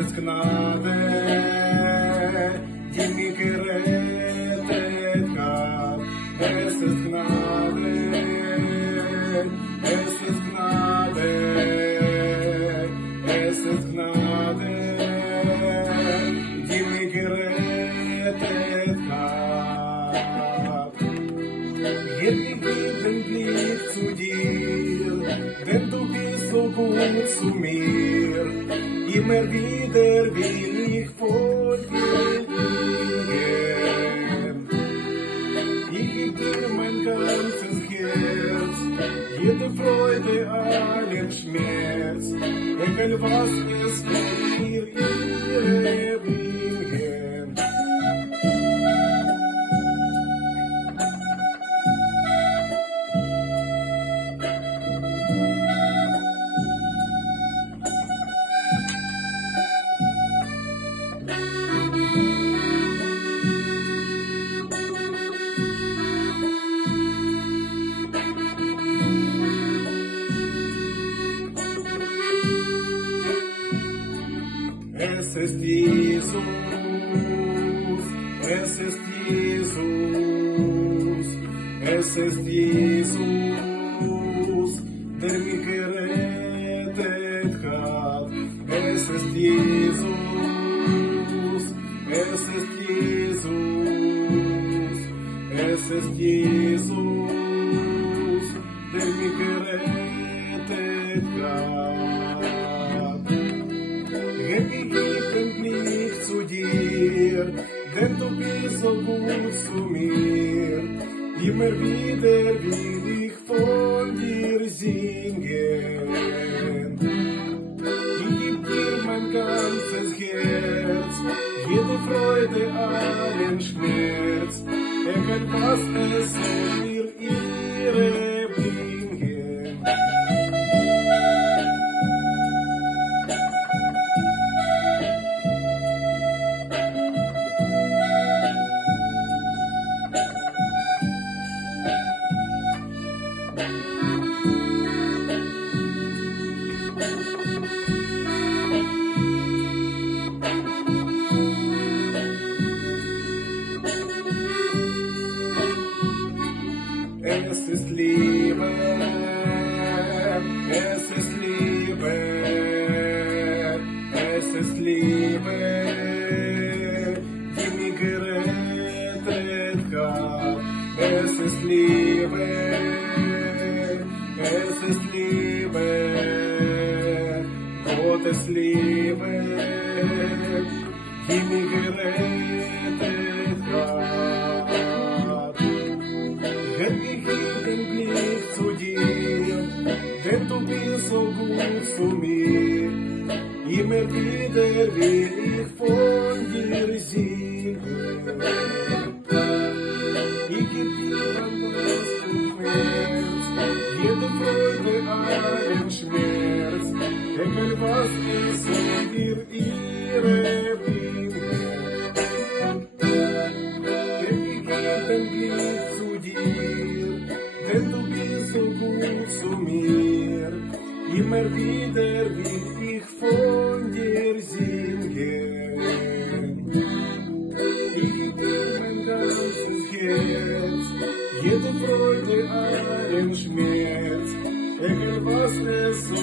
ist Gnade, die mich gerettet hat. Es ist Gnade, es ist Gnade, es ist Gnade, die mich gerettet hat. Gib mir den Blick zu dir, denn du bist so gut zu mir. Immer wieder will ich vor dir liegen. Ich geb dir mein ganzes Herz, jede Freude, allen Schmerz, egal was es mir ihre bringen. Es ist Jesus, es ist Jesus, es ist Jesus, der mich gerettet hat. Es ist Jesus, es ist Jesus, es ist Jesus, der mich gerettet hat. Gib den Blick zu dir, denn du bist so gut zu mir. Immer wieder will ich von dir singen. Ich geb dir mein ganzes Herz, jede Freude, allen Schmerz, egal was es mir ihre bringen. Es ist Liebe, es ist Liebe, es ist Liebe, die mich gerettet hat. Es ist Liebe, es ist Liebe, Gottes Liebe, die mich gerettet hat. Gib den Blick zu dir, denn du bist so gut zu mir. Immer wieder will ich von dir singen. Ich geb dir mein ganzes Herz, jede Freude, allen Schmerz, egal was es dir ihre bringen. Gib den Blick zu dir, denn du bist so gut zu mir. Immer wieder will ich von dir singen. Ich geb dir mein ganzes Herz, jede Freude, allen Schmerz, egal was es so